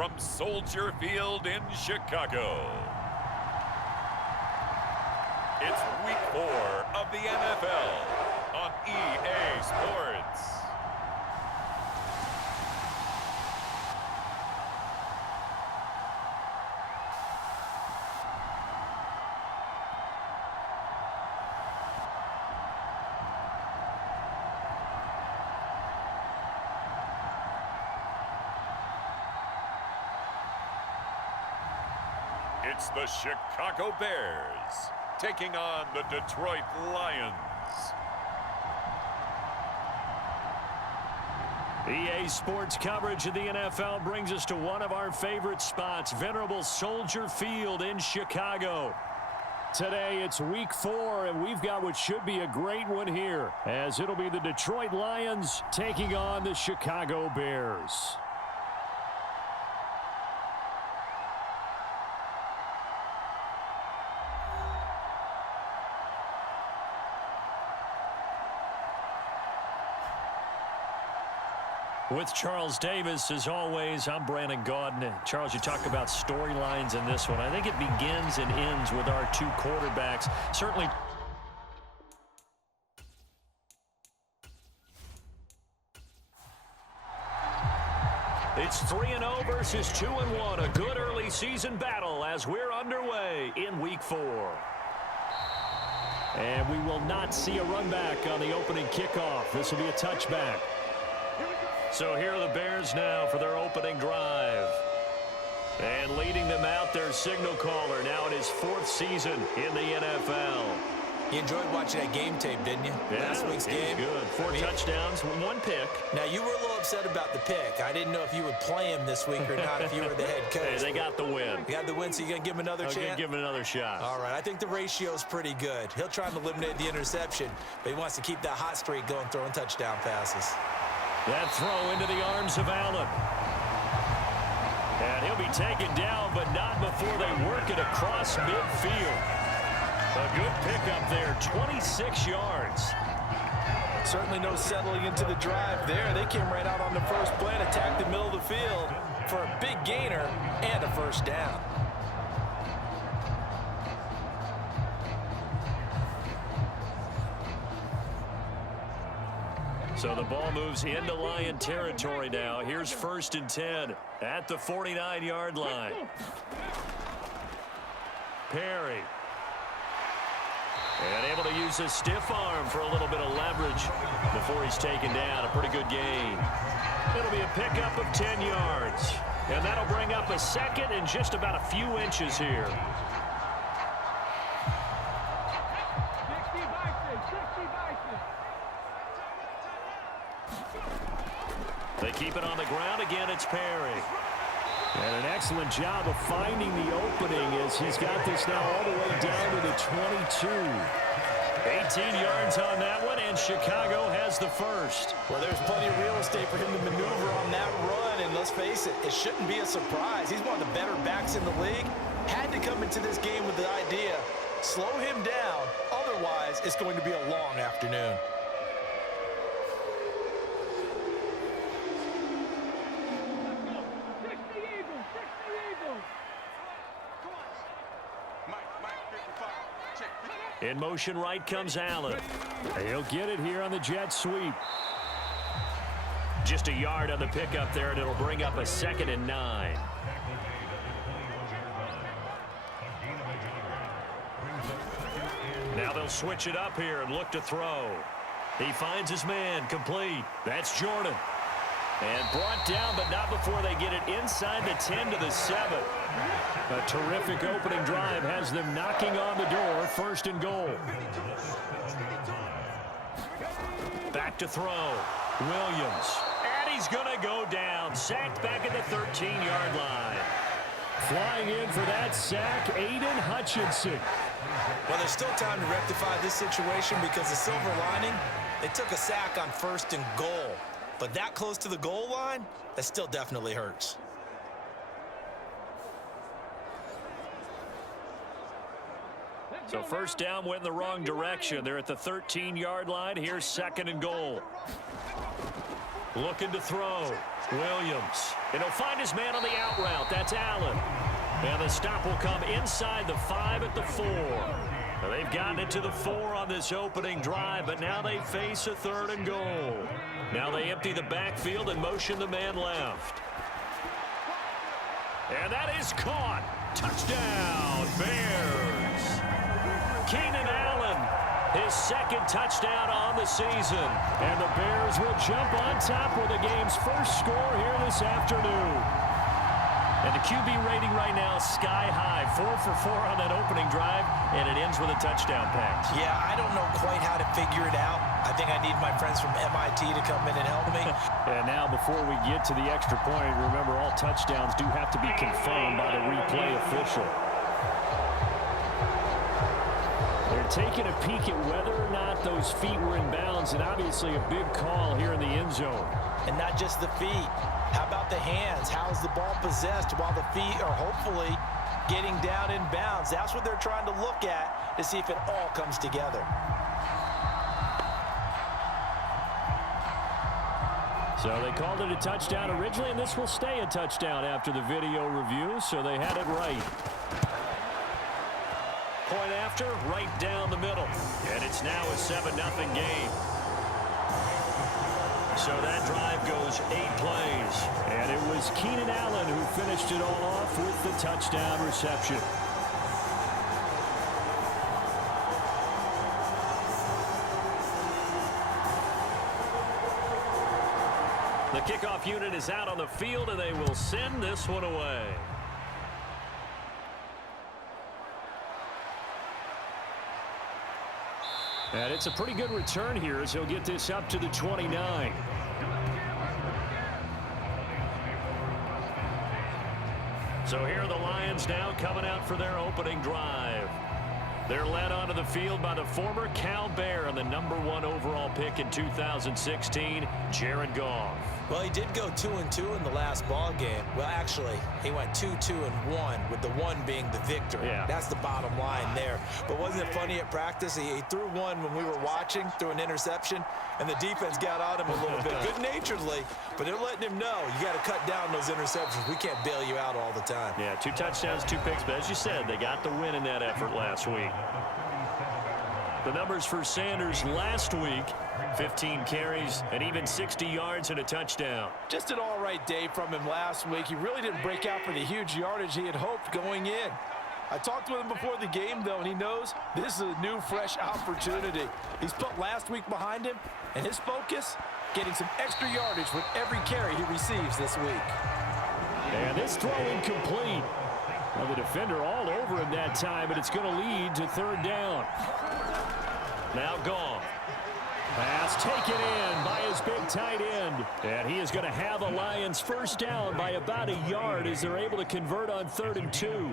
from Soldier Field in Chicago. It's Week 4 of the NFL on EA Sports. It's the Chicago Bears taking on the Detroit Lions. EA Sports coverage of the NFL brings us to one of our favorite spots, venerable Soldier Field in Chicago. Today it's Week 4, and we've got what should be a great one here, as it'll be the Detroit Lions taking on the Chicago Bears. With Charles Davis, as always, I'm Brandon Gaudin. Charles, you talk about storylines in this one. I think it begins and ends with our two quarterbacks. Certainly. It's 3-0 versus 2-1. A good early season battle as we're underway in Week 4. And we will not see a run back on the opening kickoff. This will be a touchback. So here are the Bears now for their opening drive. And leading them out, their signal caller, now in his 4th season in the NFL. You enjoyed watching that game tape, didn't you? Yeah, Last week's game. Good. 4 touchdowns, 1 pick. Now, you were a little upset about the pick. I didn't know if you would play him this week or not if you were the head coach. Hey, they got the win. You got the win, so you're going to give him another chance? I'm going to give him another shot. All right, I think the ratio's pretty good. He'll try and eliminate the interception, but he wants to keep that hot streak going, throwing touchdown passes. That throw into the arms of Allen. And he'll be taken down, but not before they work it across midfield. A good pickup there, 26 yards. Certainly no settling into the drive there. They came right out on the first play and attacked the middle of the field for a big gainer and a first down. So the ball moves into Lion territory now. Here's 1st and 10 at the 49-yard line. Perry. And able to use his stiff arm for a little bit of leverage before he's taken down. A pretty good gain. It'll be a pickup of 10 yards. And that'll bring up a second and just about a few inches here. They keep it on the ground. Again, it's Perry. And an excellent job of finding the opening as he's got this now all the way down to the 22. 18 yards on that one, and Chicago has the first. Well, there's plenty of real estate for him to maneuver on that run, and let's face it, it shouldn't be a surprise. He's one of the better backs in the league. Had to come into this game with the idea, slow him down, otherwise it's going to be a long afternoon. In motion right comes Allen. He'll get it here on the jet sweep. Just a yard on the pickup there, and it'll bring up a 2nd and 9. Now they'll switch it up here and look to throw. He finds his man, complete. That's Jordan. And brought down, but not before they get it inside the 10 to the 7. A terrific opening drive has them knocking on the door, 1st and goal. Back to throw. Williams. And he's going to go down. Sacked back at the 13-yard line. Flying in for that sack, Aiden Hutchinson. Well, there's still time to rectify this situation because the silver lining, they took a sack on 1st and goal. But that close to the goal line, that still definitely hurts. So 1st down went in the wrong direction. They're at the 13-yard line. Here's 2nd and goal. Looking to throw. Williams. And he'll find his man on the out route. That's Allen. And the stop will come inside the 5 at the 4. Now they've gotten it to the 4 on this opening drive, but now they face a 3rd and goal. Now they empty the backfield and motion the man left. And that is caught. Touchdown, Bears. Keenan Allen, his 2nd touchdown on the season. And the Bears will jump on top with the game's first score here this afternoon. And the QB rating right now is sky high. 4 for 4 on that opening drive, and it ends with a touchdown pass. Yeah, I don't know quite how to figure it out. I think I need my friends from MIT to come in and help me. And now before we get to the extra point, remember all touchdowns do have to be confirmed by the replay official. They're taking a peek at whether or not those feet were in bounds, and obviously a big call here in the end zone. And not just the feet. How about the hands? How is the ball possessed while the feet are hopefully getting down in bounds? That's what they're trying to look at to see if it all comes together. So they called it a touchdown originally, and this will stay a touchdown after the video review, so they had it right. Point after, right down the middle. And it's now a 7-0 game. So that drive goes 8 plays. And it was Keenan Allen who finished it all off with the touchdown reception. The kickoff unit is out on the field, and they will send this one away. And it's a pretty good return here as he'll get this up to the 29. So here are the Lions now coming out for their opening drive. They're led onto the field by the former Cal Bear and the #1 overall pick in 2016, Jared Goff. Well, he did go 2-2 in the last ball game. Well, actually, he went 2-2-1, with the 1 being the victory. Yeah. That's the bottom line there. But wasn't it funny at practice? He threw one when we were watching, threw an interception, and the defense got on him a little bit, good-naturedly. But they're letting him know, you got to cut down those interceptions. We can't bail you out all the time. Yeah, 2 touchdowns, 2 picks. But as you said, they got the win in that effort last week. The numbers for Sanders last week, 15 carries and even 60 yards and a touchdown. Just an all-right day from him last week. He really didn't break out for the huge yardage he had hoped going in. I talked with him before the game, though, and he knows this is a new, fresh opportunity. He's put last week behind him, and his focus, getting some extra yardage with every carry he receives this week. And this throw incomplete. Well, the defender all over him that time, but it's going to lead to 3rd down. Now Goff. Pass taken in by his big tight end. And he is going to have the Lions first down by about a yard as they're able to convert on 3rd and 2.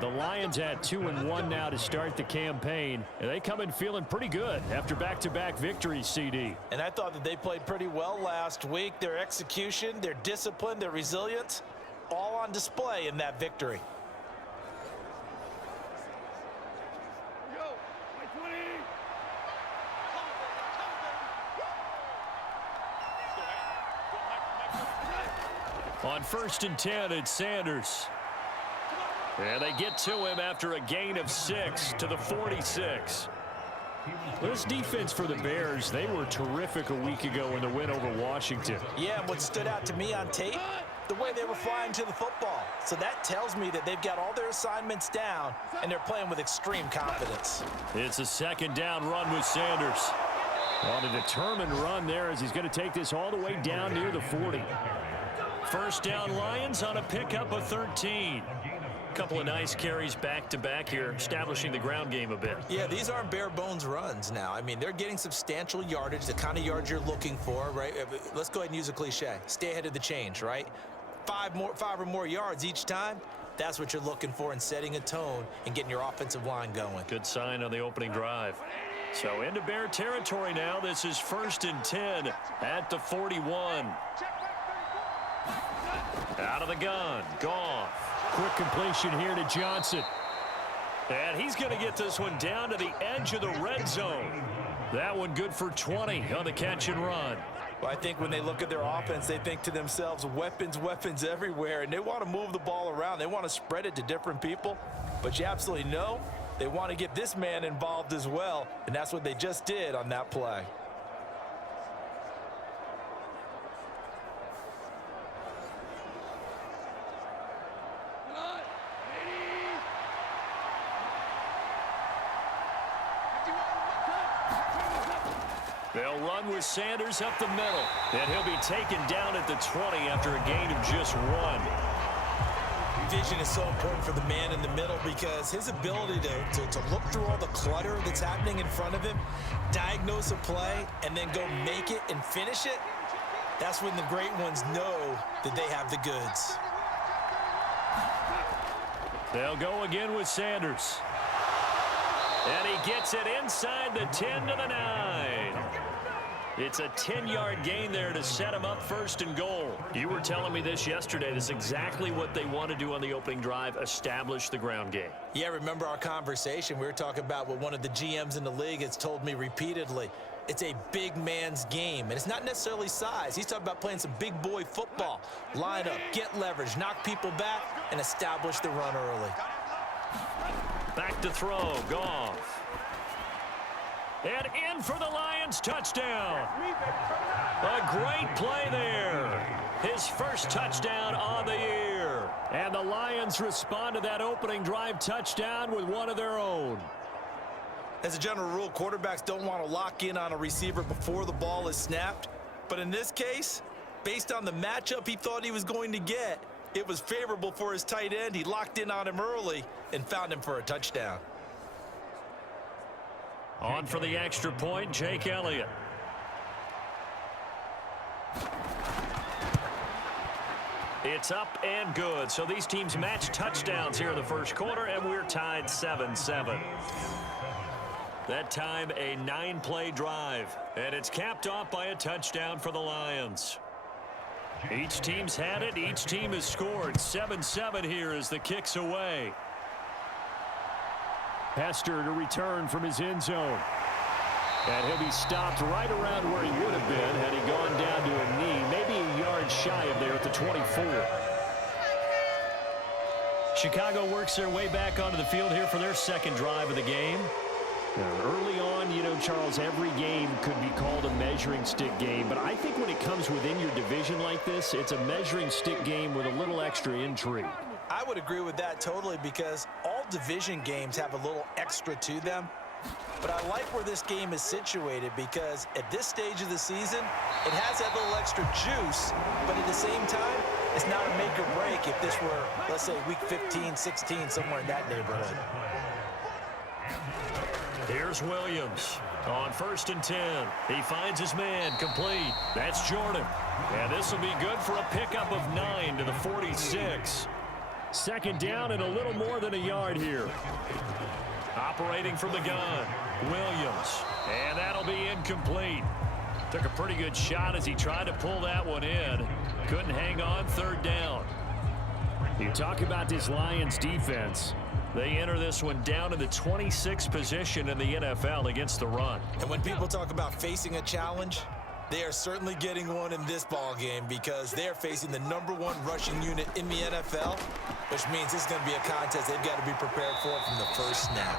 The Lions at 2-1 now to start the campaign. And they come in feeling pretty good after back-to-back victories, CD. And I thought that they played pretty well last week. Their execution, their discipline, their resilience, all on display in that victory. On 1st and 10, it's Sanders. And they get to him after a gain of 6 to the 46. This defense for the Bears, they were terrific a week ago in the win over Washington. Yeah, what stood out to me on tape, the way they were flying to the football. So that tells me that they've got all their assignments down, and they're playing with extreme confidence. It's a 2nd down run with Sanders. On a determined run there as he's going to take this all the way down near the 40. First down Lions on a pickup of 13. Couple of nice carries back-to-back here, establishing the ground game a bit. Yeah, these aren't bare-bones runs now. I mean, they're getting substantial yardage, the kind of yards you're looking for, right? Let's go ahead and use a cliche. Stay ahead of the change, right? 5 or more yards each time. That's what you're looking for in setting a tone and getting your offensive line going. Good sign on the opening drive. So into Bear territory now. This is 1st and 10 at the 41. Out of the gun, Goff. Quick completion here to Johnson. And he's going to get this one down to the edge of the red zone. That one good for 20 on the catch and run. Well, I think when they look at their offense, they think to themselves, weapons, weapons everywhere, and they want to move the ball around. They want to spread it to different people, but you absolutely know they want to get this man involved as well, and that's what they just did on that play. They'll run with Sanders up the middle, and he'll be taken down at the 20 after a gain of just 1. Vision is so important for the man in the middle because his ability to look through all the clutter that's happening in front of him, diagnose a play, and then go make it and finish it, that's when the great ones know that they have the goods. They'll go again with Sanders. And he gets it inside the 10 to the 9. It's a 10-yard gain there to set him up first and goal. You were telling me this yesterday. This is exactly what they want to do on the opening drive, establish the ground game. Yeah, remember our conversation? We were talking about what one of the GMs in the league has told me repeatedly. It's a big man's game, and it's not necessarily size. He's talking about playing some big boy football. Line up, get leverage, knock people back, and establish the run early. Back to throw, Goff. And in for the Lions, touchdown. A great play there. His first touchdown on the year. And the Lions respond to that opening drive touchdown with one of their own. As a general rule, quarterbacks don't want to lock in on a receiver before the ball is snapped. But in this case, based on the matchup he thought he was going to get, it was favorable for his tight end. He locked in on him early and found him for a touchdown. On for the extra point, Jake Elliott. It's up and good. So these teams match touchdowns here in the first quarter, and we're tied 7-7. That time, a 9-play drive, and it's capped off by a touchdown for the Lions. Each team's had it. Each team has scored. 7-7 here as the kick's away. Hester to return from his end zone. And he'll be stopped right around where he would have been had he gone down to a knee, maybe a yard shy of there at the 24. Chicago works their way back onto the field here for their second drive of the game. Early on, you know, Charles, every game could be called a measuring stick game, but I think when it comes within your division like this, it's a measuring stick game with a little extra intrigue. I would agree with that totally because all division games have a little extra to them. But I like where this game is situated because at this stage of the season, it has that little extra juice, but at the same time, it's not a make or break if this were, let's say, week 15, 16, somewhere in that neighborhood. Here's Williams on 1st and 10. He finds his man complete. That's Jordan. And this will be good for a pickup of 9 to the 46. Second down and a little more than a yard here. Operating from the gun, Williams. And that'll be incomplete. Took a pretty good shot as he tried to pull that one in. Couldn't hang on, 3rd down. You talk about this Lions defense. They enter this one down to the 26th position in the NFL against the run. And when people talk about facing a challenge, they are certainly getting one in this ball game because they're facing the #1 rushing unit in the NFL, which means this is going to be a contest they've got to be prepared for from the first snap.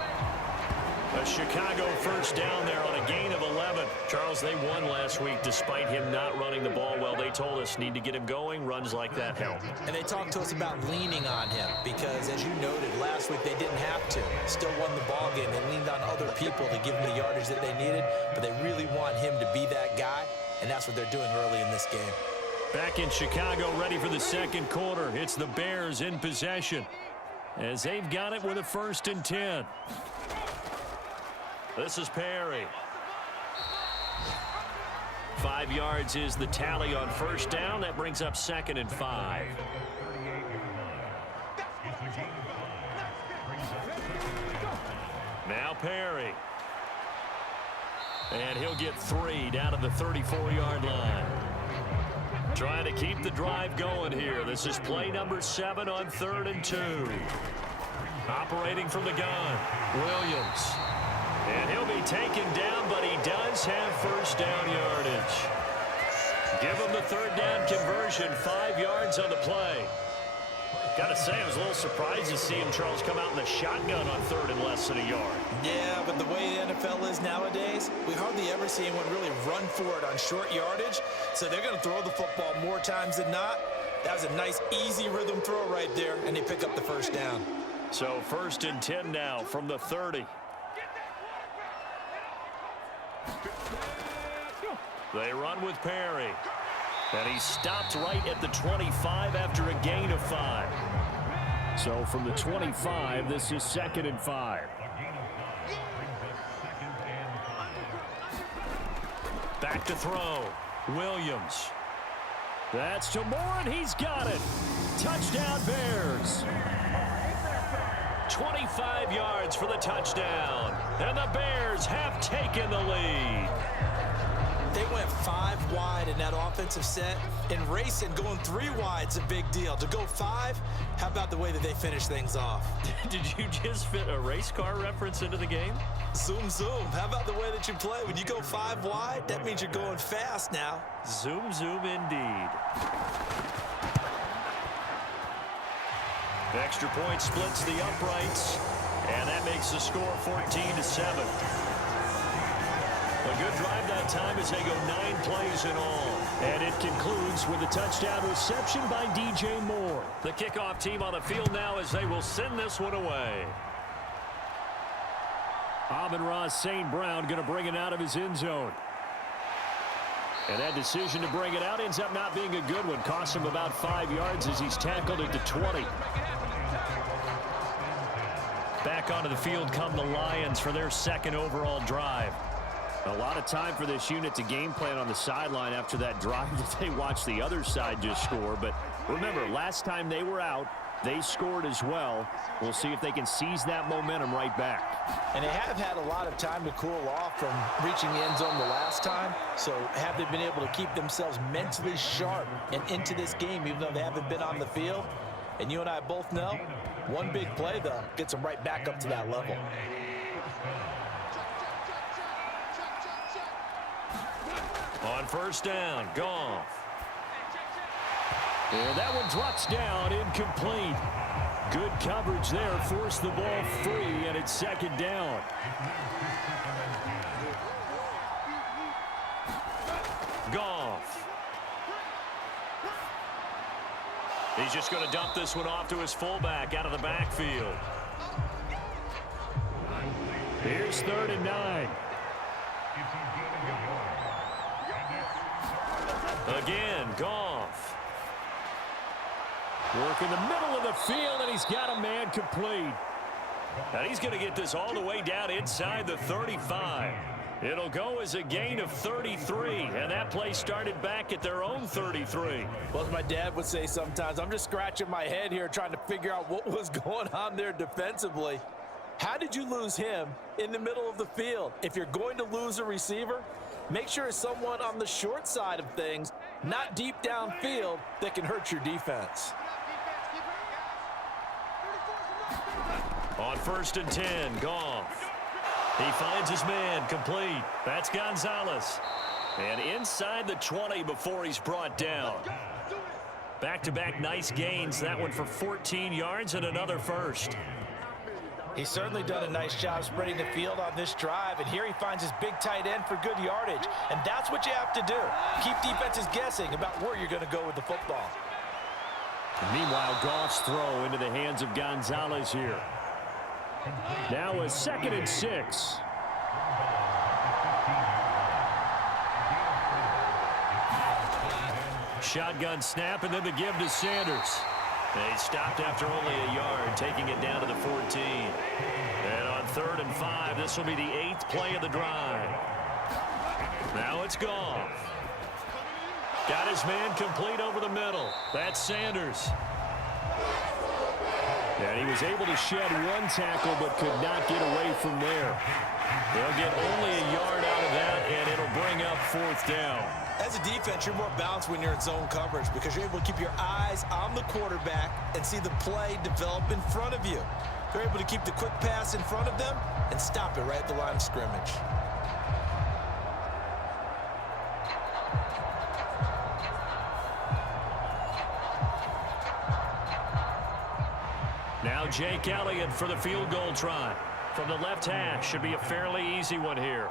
A Chicago first down there on a gain of 11. Charles, they won last week despite him not running the ball well. They told us need to get him going. Runs like that help. And they talked to us about leaning on him because, as you noted, last week they didn't have to. Still won the ball game. They leaned on other people to give them the yardage that they needed, but they really want him to be that guy, and that's what they're doing early in this game. Back in Chicago, ready for the second quarter. It's the Bears in possession as they've got it with a 1st and 10. This is Perry. 5 yards is the tally on first down. That brings up 2nd and 5. Now Perry. And he'll get 3 down to the 34-yard line. Trying to keep the drive going here. This is play number 7 on 3rd and 2. Operating from the gun, Williams. And he'll be taken down, but he does have first down yardage. Give him the third down conversion, 5 yards on the play. Got to say, I was a little surprised to see him, Charles, come out in the shotgun on third and less than a yard. Yeah, but the way the NFL is nowadays, we hardly ever see anyone really run for it on short yardage. So they're going to throw the football more times than not. That was a nice, easy rhythm throw right there, and they pick up the first down. So 1st and 10 now from the 30. They run with Perry. And he stopped right at the 25 after a gain of 5. So from the 25, this is 2nd and 5. Back to throw. Williams. That's to Moore, and he's got it. Touchdown, Bears. 25 yards for the touchdown. And the Bears have taken the lead. They went 5 wide in that offensive set, and racing going 3 wide is a big deal. To go 5, how about the way that they finish things off? Did you just fit a race car reference into the game? Zoom, zoom. How about the way that you play? When you go 5 wide, that means you're going fast now. Zoom, zoom indeed. Extra point splits the uprights, and that makes the score 14-7. A good drive that time as they go 9 plays in all. And it concludes with a touchdown reception by DJ Moore. The kickoff team on the field now as they will send this one away. Amon-Ra St. Brown going to bring it out of his end zone. And that decision to bring it out ends up not being a good one. Costs him about 5 yards as he's tackled at the 20. Back onto the field come the Lions for their 2nd overall drive. A lot of time for this unit to game plan on the sideline after that drive that they watched the other side just score. But remember, last time they were out, they scored as well. We'll see if they can seize that momentum right back. And they have had a lot of time to cool off from reaching the end zone the last time. So have they been able to keep themselves mentally sharp and into this game, even though they haven't been on the field? And you and I both know, one big play, though, gets them right back up to that level. On 1st down, Goff. And that one drops down, incomplete. Good coverage there, forced the ball free, and it's 2nd down. Goff. He's just going to dump this one off to his fullback out of the backfield. Here's 3rd and 9. Again, Goff. Work in the middle of the field, and he's got a man complete. And he's going to get this all the way down inside the 35. It'll go as a gain of 33, and that play started back at their own 33. Well, as my dad would say sometimes, I'm just scratching my head here trying to figure out what was going on there defensively. How did you lose him in the middle of the field? If you're going to lose a receiver, make sure it's someone on the short side of things, not deep downfield, that can hurt your defense. On 1st and 10, Goff. He finds his man complete. That's Gonzalez. And inside the 20 before he's brought down. Back-to-back nice gains. That one for 14 yards and another first. He's certainly done a nice job spreading the field on this drive, and here he finds his big tight end for good yardage. And that's what you have to do. Keep defenses guessing about where you're going to go with the football. And meanwhile, Goff's throw into the hands of Gonzalez here. Now a 2nd and 6. Shotgun snap, and then the give to Sanders. They stopped after only a yard, taking it down to the 14. And on 3rd and 5, this will be the 8th play of the drive. Now it's Goff. Got his man complete over the middle. That's Sanders. And he was able to shed 1 tackle but could not get away from there. They'll get only a yard out of that, and it'll bring up 4th down. As a defense, you're more balanced when you're in zone coverage because you're able to keep your eyes on the quarterback and see the play develop in front of you. You're able to keep the quick pass in front of them and stop it right at the line of scrimmage. Now Jake Elliott for the field goal try. From the left hash, should be a fairly easy one here.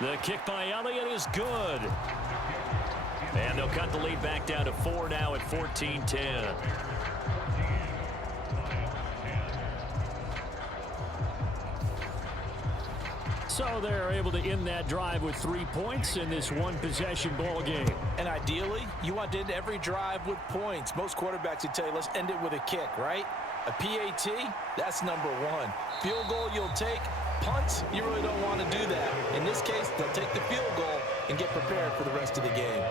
The kick by Elliott is good. And they'll cut the lead back down to 4 now at 14-10. So they're able to end that drive with 3 points in this one-possession ball game. And ideally, you want to end every drive with points. Most quarterbacks would tell you, let's end it with a kick, right? A PAT, that's number one. Field goal you'll take. Punts, you really don't want to do that. In this case, they'll take the field goal and get prepared for the rest of the game.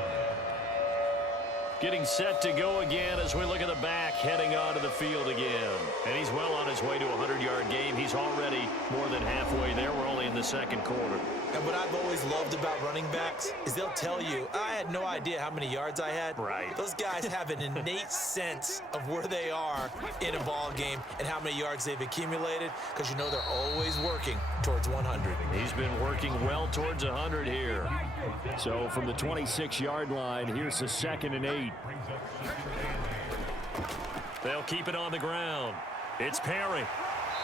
Getting set to go again as we look at the back, heading onto the field again. And he's well on his way to a 100-yard game. He's already more than halfway there. We're only in the second quarter. And what I've always loved about running backs is they'll tell you, I had no idea how many yards I had. Right. Those guys have an innate sense of where they are in a ball game and how many yards they've accumulated, because you know they're always working towards 100. He's been working well towards 100 here. So from the 26-yard line, here's the 2nd and 8. They'll keep it on the ground. It's Perry.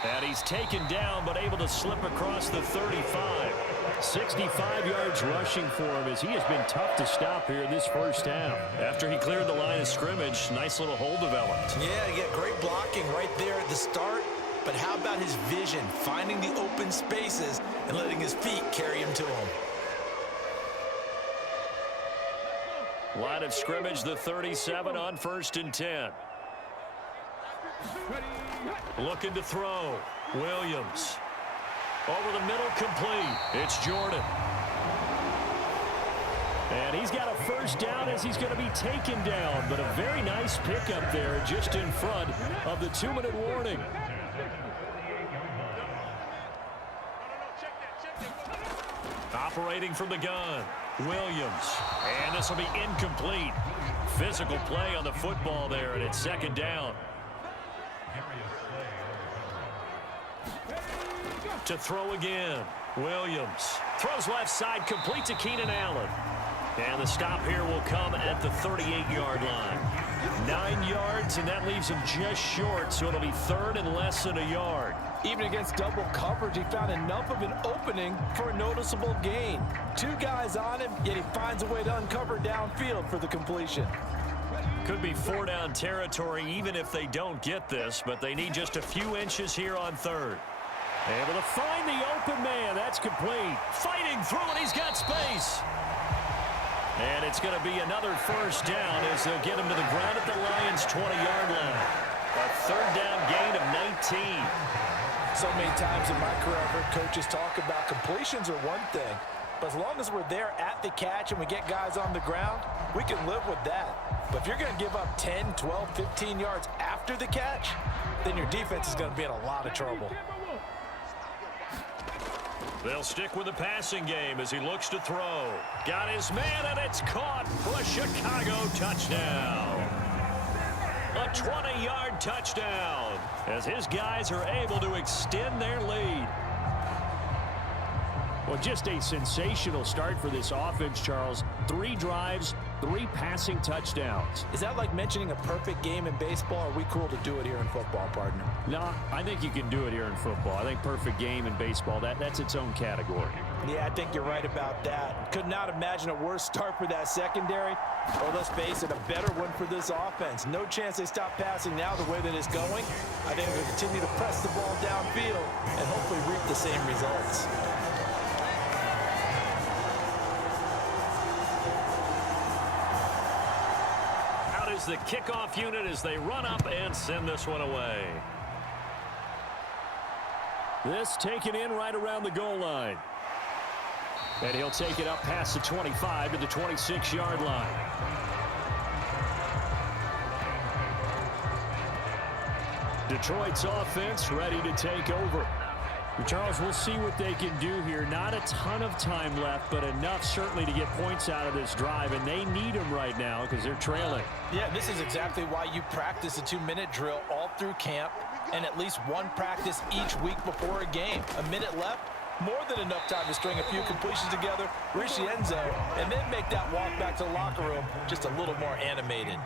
And he's taken down, but able to slip across the 35. 65 yards rushing for him, as he has been tough to stop here in this first half. After he cleared the line of scrimmage, nice little hole developed. Yeah, you get great blocking right there at the start. But how about his vision, finding the open spaces and letting his feet carry him to him? Line of scrimmage, the 37 on 1st and 10. Looking to throw. Williams. Over the middle, complete. It's Jordan. And he's got a first down as he's going to be taken down. But a very nice pickup there just in front of the 2-minute warning. Operating from the gun. Williams. And this will be incomplete. Physical play on the football there, and it's 2nd down. To throw again. Williams throws left side, complete to Keenan Allen. And the stop here will come at the 38-yard line. 9 yards, and that leaves him just short, so it'll be 3rd and less than a yard. Even against double coverage, he found enough of an opening for a noticeable gain. 2 guys on him, yet he finds a way to uncover downfield for the completion. Could be 4-down territory even if they don't get this, but they need just a few inches here on 3rd. Able to find the open man. That's complete. Fighting through, and he's got space. And it's going to be another first down as they'll get him to the ground at the Lions' 20-yard line. A 3rd down gain of 19. So many times in my career, I've heard coaches talk about completions are one thing, but as long as we're there at the catch and we get guys on the ground, we can live with that. But if you're going to give up 10, 12, 15 yards after the catch, then your defense is going to be in a lot of trouble. They'll stick with the passing game as he looks to throw. Got his man, and it's caught for a Chicago touchdown. A 20-yard touchdown as his guys are able to extend their lead. Well, just a sensational start for this offense, Charles. 3 drives, 3 passing touchdowns. Is that like mentioning a perfect game in baseball? Or are we cool to do it here in football, partner? No, I think you can do it here in football. I think perfect game in baseball, that's its own category. Yeah, I think you're right about that. Could not imagine a worse start for that secondary. Or let's face it, a better one for this offense. No chance they stop passing now the way that it's going. I think they'll continue to press the ball downfield and hopefully reap the same results. The kickoff unit as they run up and send this one away. This taken in right around the goal line. And he'll take it up past the 25 to the 26-yard line. Detroit's offense ready to take over. Charles, we'll see what they can do here. Not a ton of time left, but enough certainly to get points out of this drive, and they need them right now because they're trailing. Yeah, this is exactly why you practice a 2-minute drill all through camp and at least one practice each week before a game. A minute left, more than enough time to string a few completions together, reach the end zone, and then make that walk back to the locker room just a little more animated.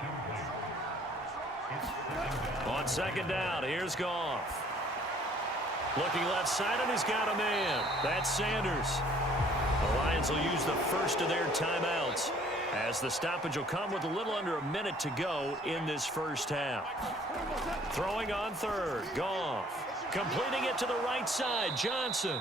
On second down, here's Goff. Looking left side, and he's got a man. That's Sanders. The Lions will use the first of their timeouts, as the stoppage will come with a little under a minute to go in this first half. Throwing on third, Goff. Completing it to the right side, Johnson.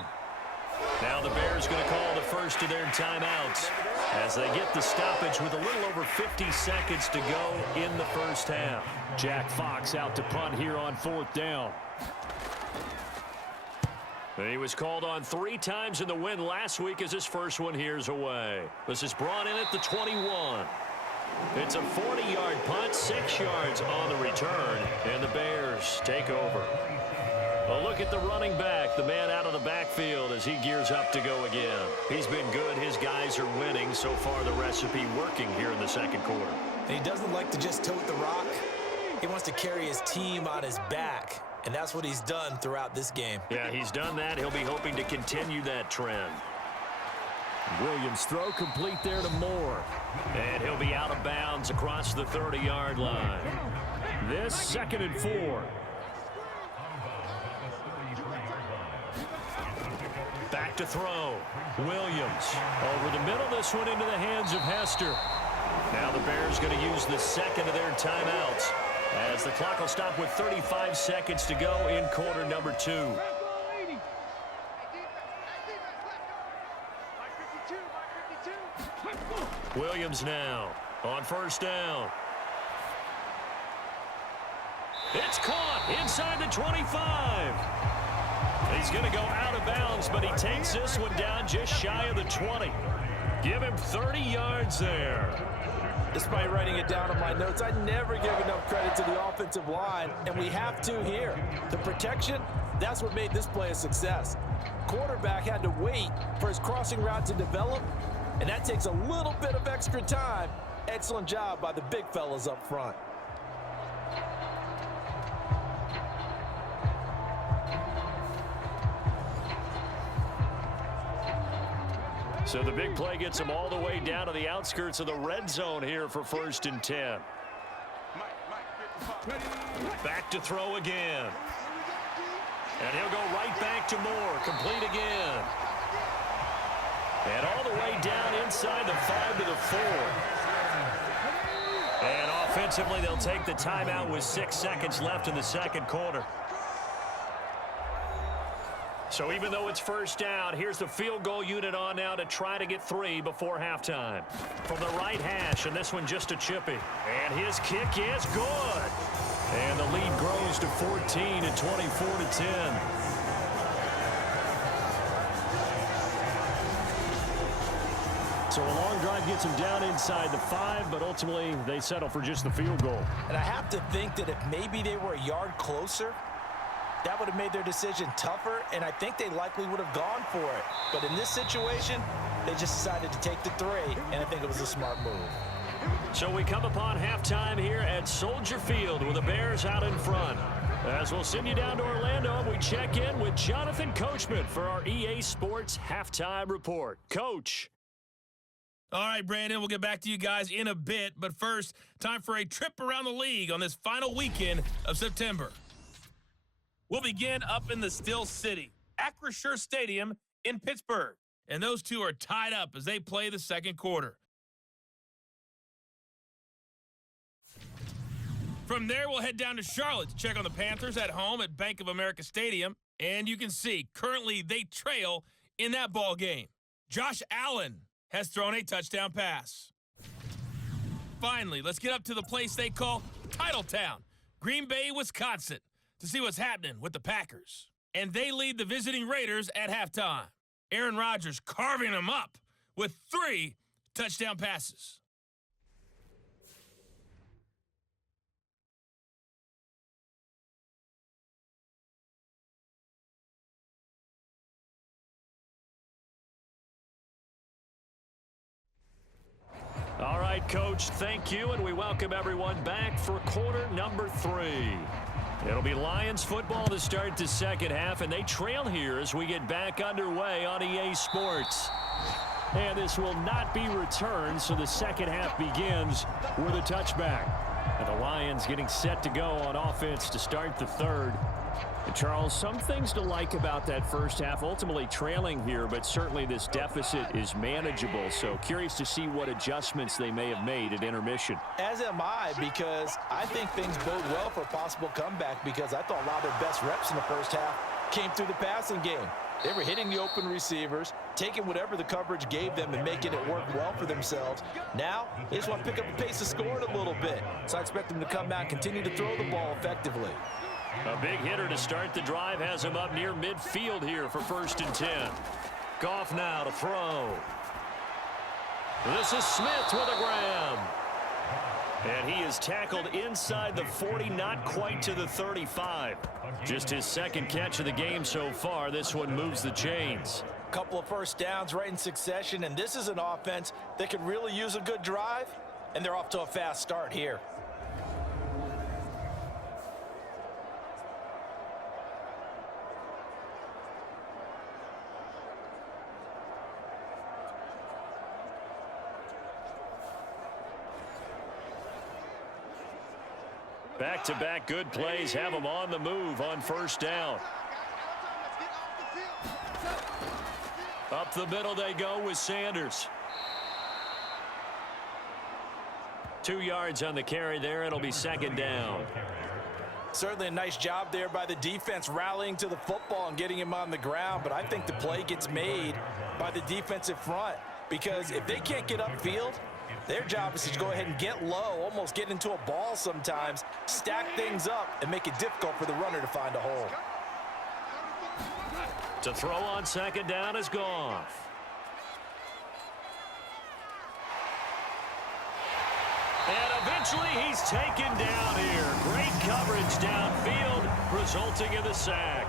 Now the Bears going to call the first of their timeouts as they get the stoppage with a little over 50 seconds to go in the first half. Jack Fox out to punt here on fourth down. He was called on 3 times in the win last week as his first one here's away. This is brought in at the 21. It's a 40-yard punt, 6 yards on the return, and the Bears take over. A look at the running back, the man out of the backfield as he gears up to go again. He's been good. His guys are winning. So far, the recipe working here in the second quarter. And he doesn't like to just tote the rock. He wants to carry his team on his back, and that's what he's done throughout this game. Yeah, he's done that. He'll be hoping to continue that trend. Williams throw complete there to Moore. And he'll be out of bounds across the 30-yard line. This 2nd and 4. Back to throw. Williams over the middle. This one into the hands of Hester. Now the Bears going to use the second of their timeouts as the clock will stop with 35 seconds to go in quarter number 2. Williams now on first down. It's caught inside the 25. He's going to go out of bounds, but he takes this one down just shy of the 20. Give him 30 yards there. Despite writing it down on my notes, I never give enough credit to the offensive line, and we have to here. The protection, that's what made this play a success. Quarterback had to wait for his crossing route to develop, and that takes a little bit of extra time. Excellent job by the big fellas up front. So the big play gets him all the way down to the outskirts of the red zone here for 1st and 10. Back to throw again. And he'll go right back to Moore. Complete again. And all the way down inside the 5 to the 4. And offensively, they'll take the timeout with 6 seconds left in the second quarter. So even though it's first down, here's the field goal unit on now to try to get 3 before halftime. From the right hash, and this one just a chippy. And his kick is good. And the lead grows to 14 and 24-10. So a long drive gets them down inside the 5, but ultimately they settle for just the field goal. And I have to think that if maybe they were a yard closer, that would have made their decision tougher, and I think they likely would have gone for it. But in this situation, they just decided to take the 3, and I think it was a smart move. So we come upon halftime here at Soldier Field with the Bears out in front. As we'll send you down to Orlando, we check in with Jonathan Coachman for our EA Sports Halftime Report. Coach. All right, Brandon, we'll get back to you guys in a bit. But first, time for a trip around the league on this final weekend of September. We'll begin up in the Steel City, Acrisure Stadium in Pittsburgh. And those two are tied up as they play the second quarter. From there, we'll head down to Charlotte to check on the Panthers at home at Bank of America Stadium. And you can see, currently they trail in that ball game. Josh Allen has thrown a touchdown pass. Finally, let's get up to the place they call Titletown, Green Bay, Wisconsin, to see what's happening with the Packers. And they lead the visiting Raiders at halftime. Aaron Rodgers carving them up with 3 touchdown passes. All right, Coach, thank you, and we welcome everyone back for quarter number 3. It'll be Lions football to start the second half, and they trail here as we get back underway on EA Sports. And this will not be returned, so the second half begins with a touchback. And the Lions getting set to go on offense to start the third. And Charles, some things to like about that first half. Ultimately trailing here, but certainly this deficit is manageable. So curious to see what adjustments they may have made at intermission. As am I, because I think things bode well for a possible comeback, because I thought a lot of their best reps in the first half came through the passing game. They were hitting the open receivers, taking whatever the coverage gave them and making it work well for themselves. Now, they just want to pick up the pace of scoring a little bit. So I expect them to come out and continue to throw the ball effectively. A big hitter to start the drive has him up near midfield here for 1st and 10. Goff now to throw. This is Smith with a grab. And he is tackled inside the 40, not quite to the 35. Just his second catch of the game so far. This one moves the chains. Couple of first downs right in succession, and this is an offense that could really use a good drive, and they're off to a fast start here. Back-to-back good plays have them on the move on 1st down. Up the middle they go with Sanders. 2 yards on the carry there. It'll be 2nd down. Certainly a nice job there by the defense rallying to the football and getting him on the ground, but I think the play gets made by the defensive front, because if they can't get upfield, their job is to go ahead and get low, almost get into a ball sometimes, stack things up, and make it difficult for the runner to find a hole. To throw on 2nd down is Goff. And eventually he's taken down here. Great coverage downfield, resulting in the sack.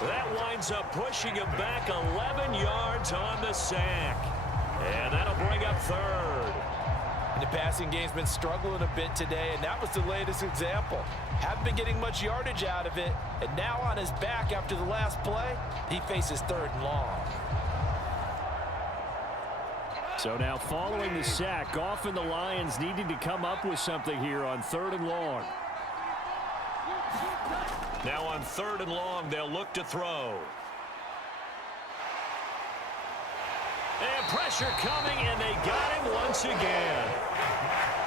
That winds up pushing him back 11 yards on the sack. And that'll bring up 3rd. And the passing game's been struggling a bit today, and that was the latest example. Haven't been getting much yardage out of it, and now on his back after the last play, he faces 3rd and long. So now following the sack, Goff and the Lions needing to come up with something here on 3rd and long. Now on 3rd and long, they'll look to throw. And pressure coming, and they got him once again.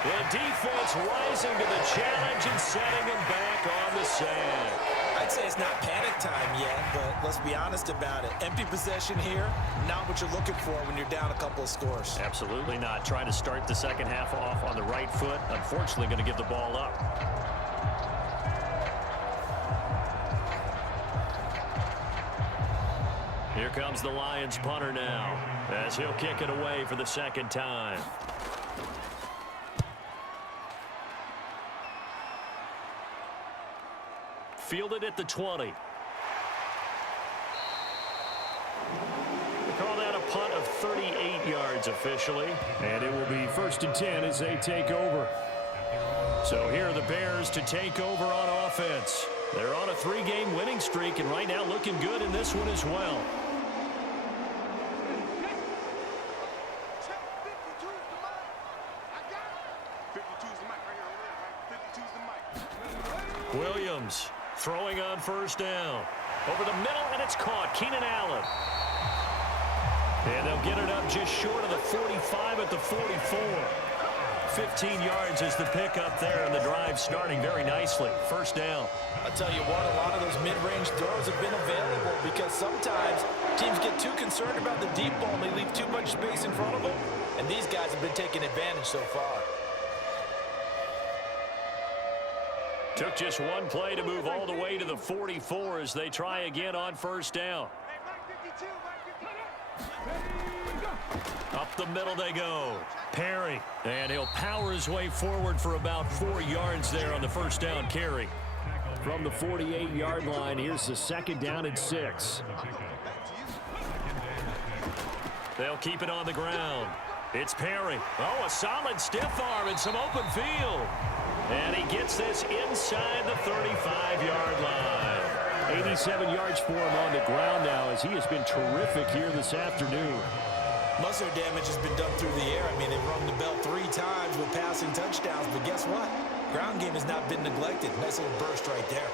The defense rising to the challenge and setting him back on the sack. I'd say it's not panic time yet, but let's be honest about it. Empty possession here, not what you're looking for when you're down a couple of scores. Absolutely not. Trying to start the second half off on the right foot. Unfortunately, going to give the ball up. Here comes the Lions punter now, as he'll kick it away for the 2nd time. Fielded at the 20. They call that a punt of 38 yards officially. And it will be 1st and 10 as they take over. So here are the Bears to take over on offense. They're on a 3-game winning streak, and right now looking good in this one as well. Williams throwing on 1st down. Over the middle, and it's caught. Keenan Allen. And they'll get it up just short of the 45 at the 44. 15 yards is the pickup there, and the drive starting very nicely. 1st down. I'll tell you what, a lot of those mid-range throws have been available, because sometimes teams get too concerned about the deep ball and they leave too much space in front of them, and these guys have been taking advantage so far. Took just one play to move all the way to the 44 as they try again on 1st down. Up the middle they go. Perry. And he'll power his way forward for about 4 yards there on the 1st down carry. From the 48-yard line, here's the 2nd down and 6. They'll keep it on the ground. It's Perry. Oh, a solid stiff arm and some open field. And he gets this inside the 35-yard line. 87 yards for him on the ground now, as he has been terrific here this afternoon. Most of their damage has been done through the air. I mean, they've rung the bell 3 times with passing touchdowns, but guess what? Ground game has not been neglected. Nice little burst right there.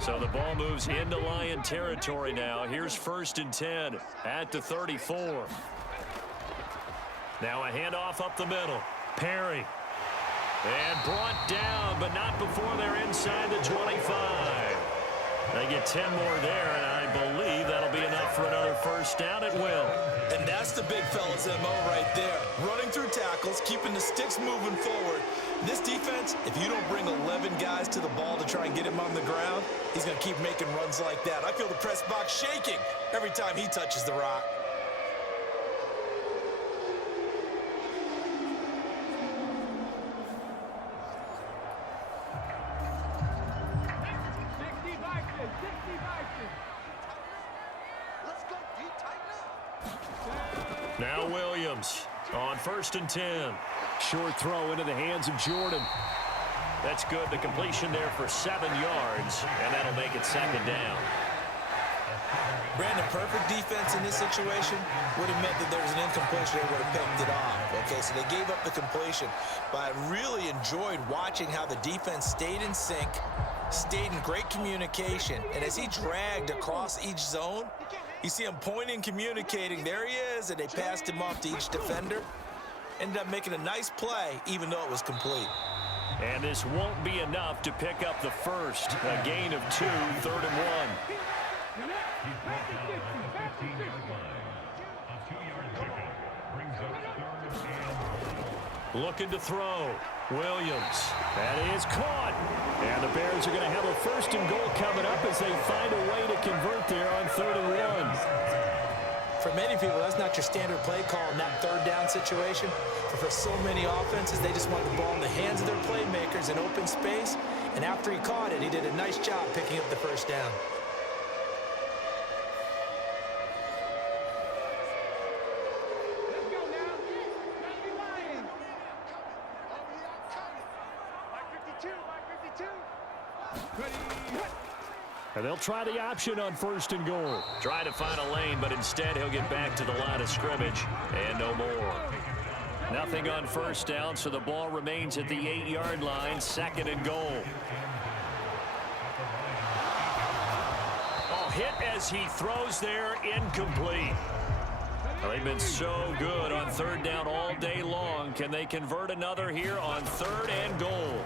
So the ball moves into Lion territory now. Here's 1st and 10 at the 34. Now a handoff up the middle. Perry. And brought down, but not before they're inside the 25. They get 10 more there, and I believe that'll be enough for another 1st down at will. And that's the big fella's MO right there. Running through tackles, keeping the sticks moving forward. This defense, if you don't bring 11 guys to the ball to try and get him on the ground, he's going to keep making runs like that. I feel the press box shaking every time he touches the rock. Now Williams on 1st and 10. Short throw into the hands of Jordan. That's good. The completion there for 7 yards, and that'll make it 2nd down. Brandon, perfect defense in this situation would have meant that there was an incompletion. They would have picked it off. Okay, so they gave up the completion. But I really enjoyed watching how the defense stayed in sync, stayed in great communication. And as he dragged across each zone, you see him pointing, communicating. There he is, and they passed him off to each defender. Ended up making a nice play, even though it was complete. And this won't be enough to pick up the 1st. A gain of 2, 3rd and 1. Looking to throw. Williams. That is caught. And the Bears are going to have a 1st and goal coming up as they find a way to convert there on 3rd and 1. For many people, that's not your standard play call in that 3rd down situation. But for so many offenses, they just want the ball in the hands of their playmakers in open space. And after he caught it, he did a nice job picking up the 1st down. And they'll try the option on 1st and goal. Try to find a lane, but instead he'll get back to the line of scrimmage and no more. Nothing on 1st down, so the ball remains at the 8-yard line, 2nd and goal. Oh, hit as he throws there, incomplete. Well, they've been so good on 3rd down all day long. Can they convert another here on 3rd and goal?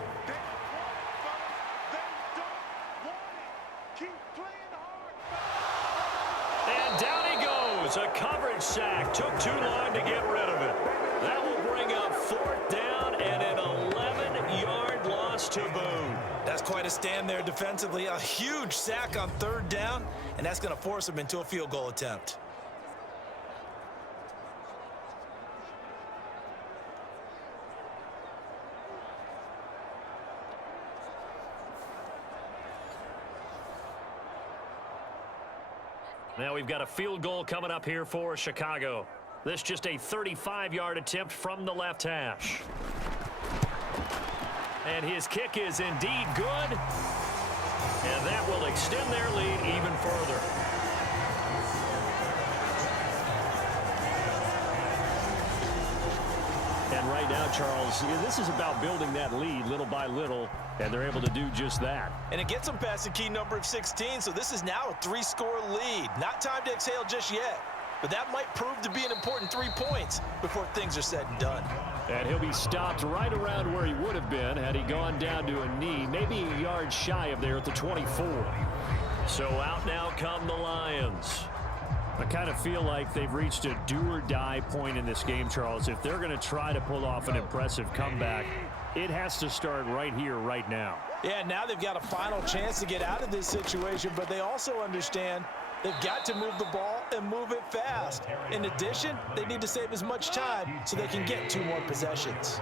And down he goes. A coverage sack. Took too long to get rid of it. That will bring up 4th down and an 11-yard loss to boot. That's quite a stand there defensively. A huge sack on 3rd down, and that's going to force him into a field goal attempt. Now we've got a field goal coming up here for Chicago. This just a 35-yard attempt from the left hash. And his kick is indeed good. And that will extend their lead even further. And right now, Charles, this is about building that lead little by little, and they're able to do just that. And it gets them past the key number of 16, so this is now a 3-score lead. Not time to exhale just yet, but that might prove to be an important 3 points before things are said and done. And he'll be stopped right around where he would have been had he gone down to a knee, maybe a yard shy of there at the 24. So out now come the Lions. I kind of feel like they've reached a do-or-die point in this game, Charles. If they're going to try to pull off an impressive comeback, it has to start right here, right now. Yeah, now they've got a final chance to get out of this situation, but they also understand they've got to move the ball and move it fast. In addition, they need to save as much time so they can get 2 more possessions.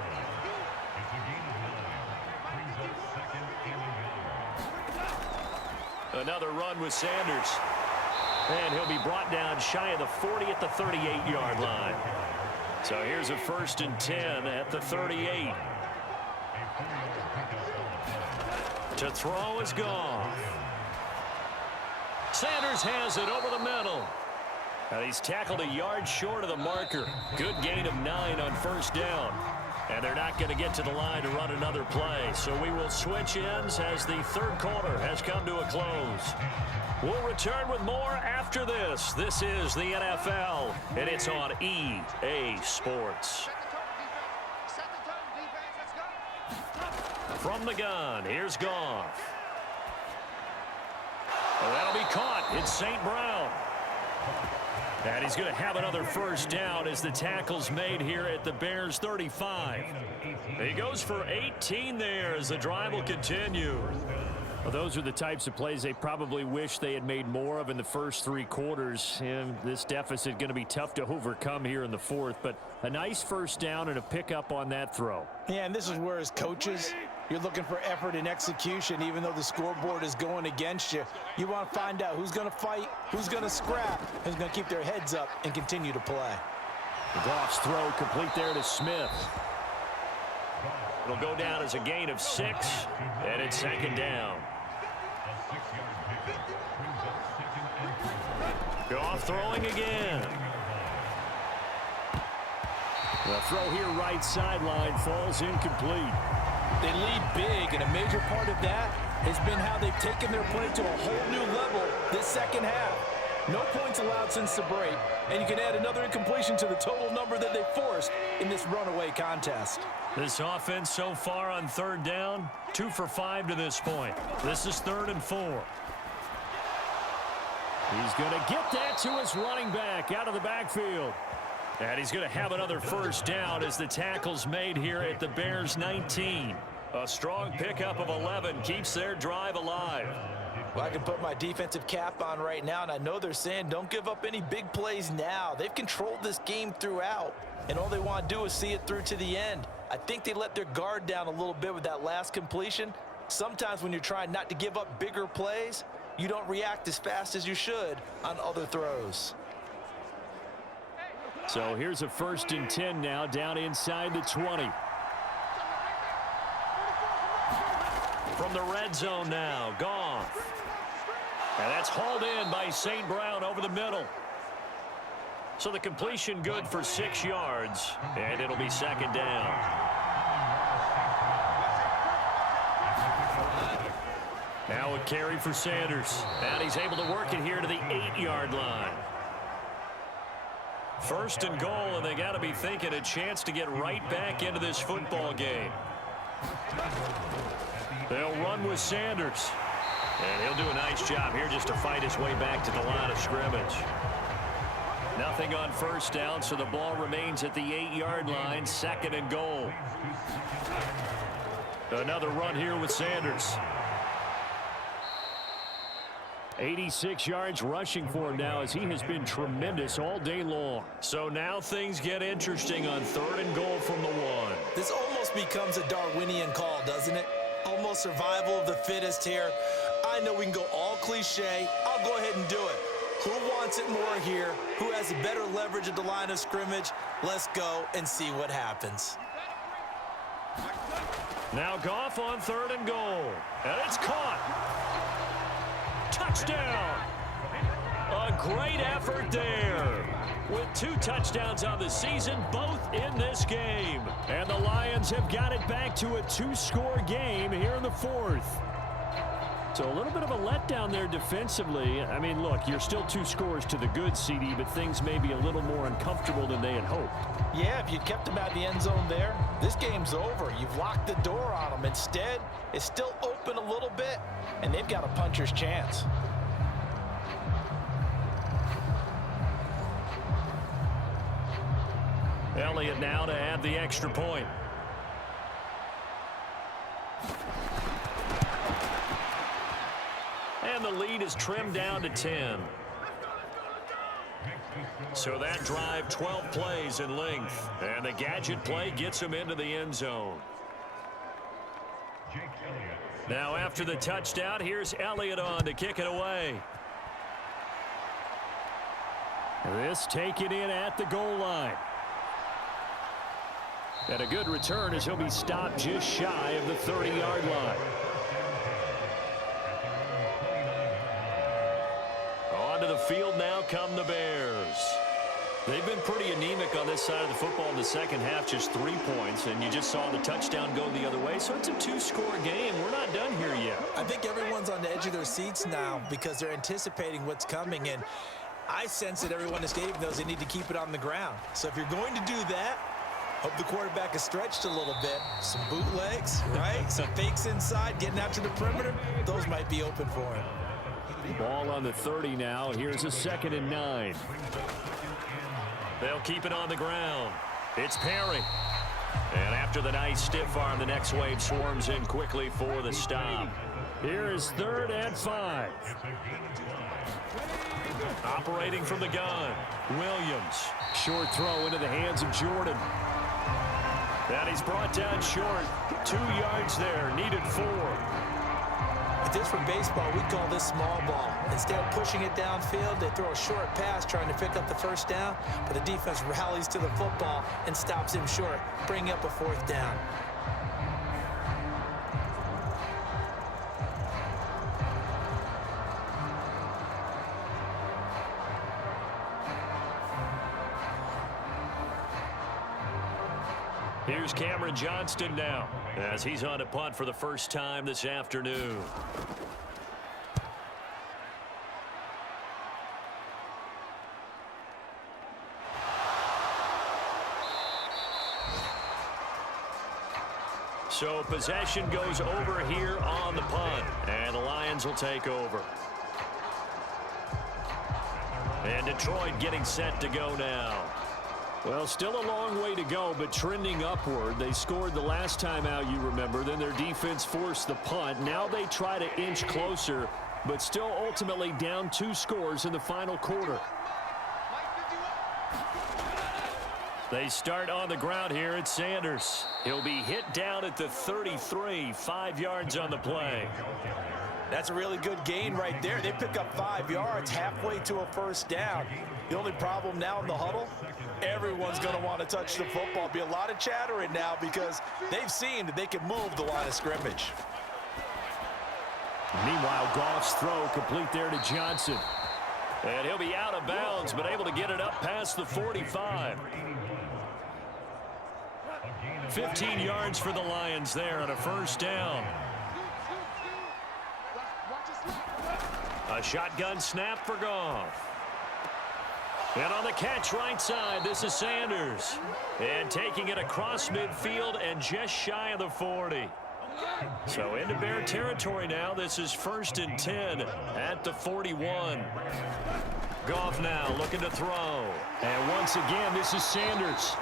Another run with Sanders. And he'll be brought down shy of the 40 at the 38-yard line. So here's a 1st and 10 at the 38. To throw is Goff. Sanders has it over the middle. And he's tackled a yard short of the marker. Good gain of 9 on 1st down. And they're not going to get to the line to run another play. So we will switch ends as the 3rd quarter has come to a close. We'll return with more after this. This is the NFL, and it's on EA Sports. From the gun, here's Goff. Well, that'll be caught. It's St. Brown. And he's going to have another 1st down as the tackle's made here at the Bears 35. He goes for 18 there as the drive will continue. Well, those are the types of plays they probably wish they had made more of in the first 3 quarters. And this deficit going to be tough to overcome here in the 4th. But a nice 1st down and a pickup on that throw. Yeah, and this is where as coaches, you're looking for effort and execution. Even though the scoreboard is going against you, you want to find out who's going to fight, who's going to scrap, who's going to keep their heads up and continue to play. Goff's throw complete there to Smith. It'll go down as a gain of 6, and it's 2nd down. Goff throwing again. The throw here right sideline falls incomplete. They lead big, and a major part of that has been how they've taken their play to a whole new level this 2nd half. No points allowed since the break, and you can add another incompletion to the total number that they forced in this runaway contest. This offense so far on 3rd down, 2 for 5 to this point. This is 3rd and 4. He's going to get that to his running back out of the backfield. And he's going to have another 1st down as the tackle's made here at the Bears 19. A strong pickup of 11 keeps their drive alive. Well, I can put my defensive cap on right now, and I know they're saying don't give up any big plays now. They've controlled this game throughout, and all they want to do is see it through to the end. I think they let their guard down a little bit with that last completion. Sometimes when you're trying not to give up bigger plays, you don't react as fast as you should on other throws. So here's a 1st and 10 now down inside the 20. From the red zone now, Goff. And that's hauled in by St. Brown over the middle. So the completion good for 6 yards, and it'll be 2nd down. Now a carry for Sanders. And he's able to work it here to the 8-yard line. 1st and goal, and they got to be thinking a chance to get right back into this football game. They'll run with Sanders. And he'll do a nice job here just to fight his way back to the line of scrimmage. Nothing on 1st down, so the ball remains at the 8-yard line, 2nd and goal. Another run here with Sanders. 86 yards rushing for him now as he has been tremendous all day long. So now things get interesting on 3rd and goal from the 1. This almost becomes a Darwinian call, doesn't it? Almost survival of the fittest here. I know we can go all cliche. I'll go ahead and do it. Who wants it more here? Who has a better leverage at the line of scrimmage? Let's go and see what happens. Now Goff on 3rd and goal. And it's caught. Touchdown. A great effort there. With 2 touchdowns on the season, both in this game. And the Lions have got it back to a 2-score game here in the 4th. So a little bit of a letdown there defensively. I mean, look, you're still 2 scores to the good, CD, but things may be a little more uncomfortable than they had hoped. Yeah, if you kept them out the end zone there, this game's over. You've locked the door on them. Instead, it's still open a little bit, and they've got a puncher's chance. Elliott now to add the extra point. And the lead is trimmed down to 10. So that drive, 12 plays in length. And the gadget play gets him into the end zone. Now, Now after the touchdown, here's Elliott on to kick it away. This taken in at the goal line. And a good return as he'll be stopped just shy of the 30-yard line. Onto the field now come the Bears. They've been pretty anemic on this side of the football in the second half, just 3 points, and you just saw the touchdown go the other way. So it's a 2-score game. We're not done here yet. I think everyone's on the edge of their seats now because they're anticipating what's coming, and I sense that everyone in the stadium knows they need to keep it on the ground. So if you're going to do that, hope the quarterback is stretched a little bit. Some bootlegs, right? Some fakes inside, getting out to the perimeter. Those might be open for him. Ball on the 30 now. Here's a 2nd and 9. They'll keep it on the ground. It's Perry. And after the nice stiff arm, the next wave swarms in quickly for the stop. Here is 3rd and 5. Operating from the gun, Williams. Short throw into the hands of Jordan. And he's brought down short. 2 yards there, needed 4. If this were baseball, we'd call this small ball. Instead of pushing it downfield, they throw a short pass trying to pick up the 1st down, but the defense rallies to the football and stops him short, bringing up a 4th down. Here's Cameron Johnston now as he's on a punt for the first time this afternoon. So possession goes over here on the punt, and the Lions will take over. And Detroit getting set to go now. Well, still a long way to go, but trending upward. They scored the last time out, you remember. Then their defense forced the punt. Now they try to inch closer, but still ultimately down 2 scores in the final quarter. They start on the ground here at Sanders. He'll be hit down at the 33, 5 yards on the play. That's a really good gain right there. They pick up 5 yards halfway to a 1st down. The only problem now in the huddle, everyone's going to want to touch the football. Be a lot of chattering now because they've seen that they can move the line of scrimmage. Meanwhile, Goff's throw complete there to Johnson. And he'll be out of bounds, but able to get it up past the 45. 15 yards for the Lions there on a 1st down. A shotgun snap for Goff. And on the catch right side, this is Sanders. And taking it across midfield and just shy of the 40. So into Bear territory now. This is 1st and 10 at the 41. Goff now looking to throw. And once again, this is Sanders.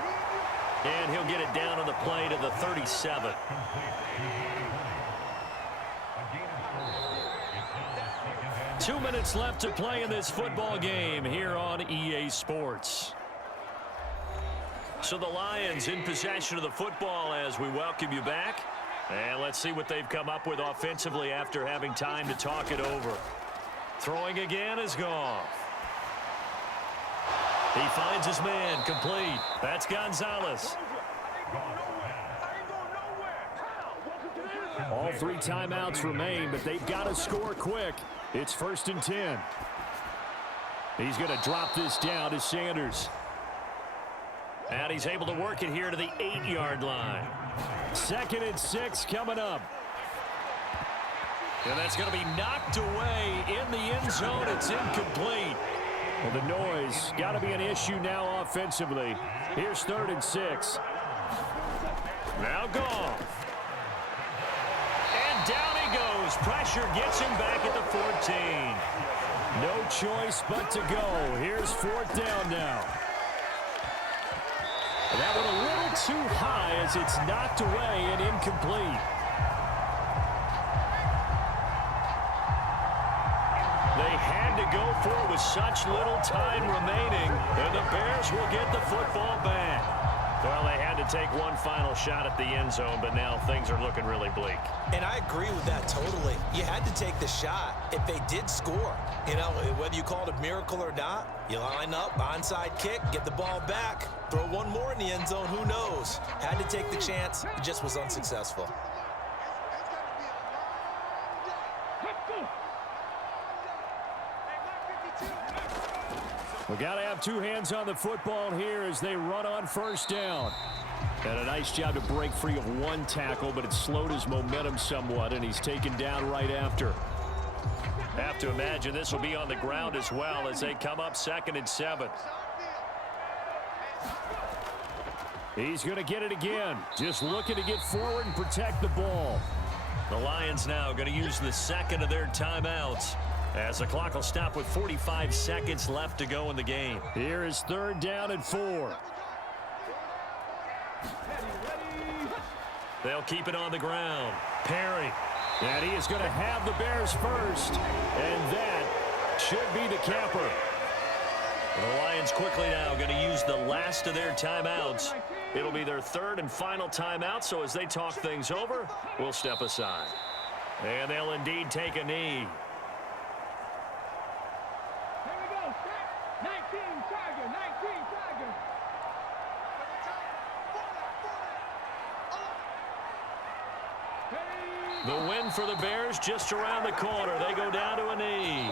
And he'll get it down on the play to the 37. Two minutes left to play in this football game here on EA Sports. So the Lions in possession of the football as we welcome you back. And let's see what they've come up with offensively after having time to talk it over. Throwing again is Goff. He finds his man, complete. That's Gonzalez. All 3 timeouts remain, but they've got to score quick. It's 1st and 10. He's going to drop this down to Sanders. And he's able to work it here to the 8-yard line. 2nd and 6 coming up. And that's going to be knocked away in the end zone. It's incomplete. Well, the noise got to be an issue now offensively. Here's 3rd and 6. Now Goff. And down he goes. Pressure gets him back at the 14. No choice but to go. Here's 4th down now. That one a little too high as it's knocked away and incomplete. They had to go for it with such little time remaining, and the Bears will get the football back. Well, they had to take one final shot at the end zone, but now things are looking really bleak. And I agree with that totally. You had to take the shot if they did score. You know, whether you call it a miracle or not, you line up, onside kick, get the ball back, throw one more in the end zone, who knows? Had to take the chance, it just was unsuccessful. We got to have two hands on the football here as they run on first down. And a nice job to break free of one tackle, but it slowed his momentum somewhat, and he's taken down right after. Have to imagine this will be on the ground as well as they come up 2nd and 7. He's going to get it again. Just looking to get forward and protect the ball. The Lions now going to use the second of their timeouts, as the clock will stop with 45 seconds left to go in the game. Here is 3rd down and 4. They'll keep it on the ground. Perry. And he is going to have the Bears first. And that should be the capper. The Lions quickly now going to use the last of their timeouts. It'll be their 3rd and final timeout, so as they talk things over, we'll step aside. And they'll indeed take a knee. The win for the Bears just around the corner. They go down to a knee.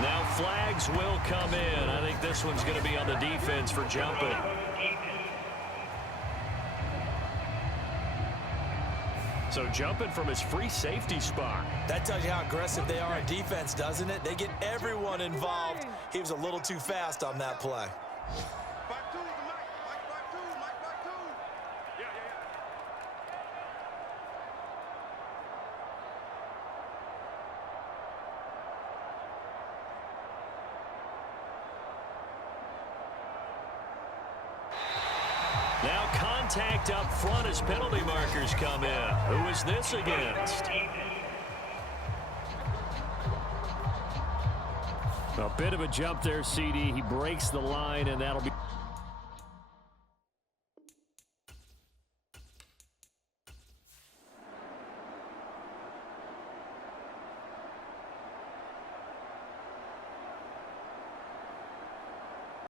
Now flags will come in. I think this one's going to be on the defense for jumping. So jumping from his free safety spot. That tells you how aggressive they are on defense, doesn't it? They get everyone involved. He was a little too fast on that play. Now contact up front as penalty markers come in. Who is this against? A bit of a jump there, CD. He breaks the line, and that'll be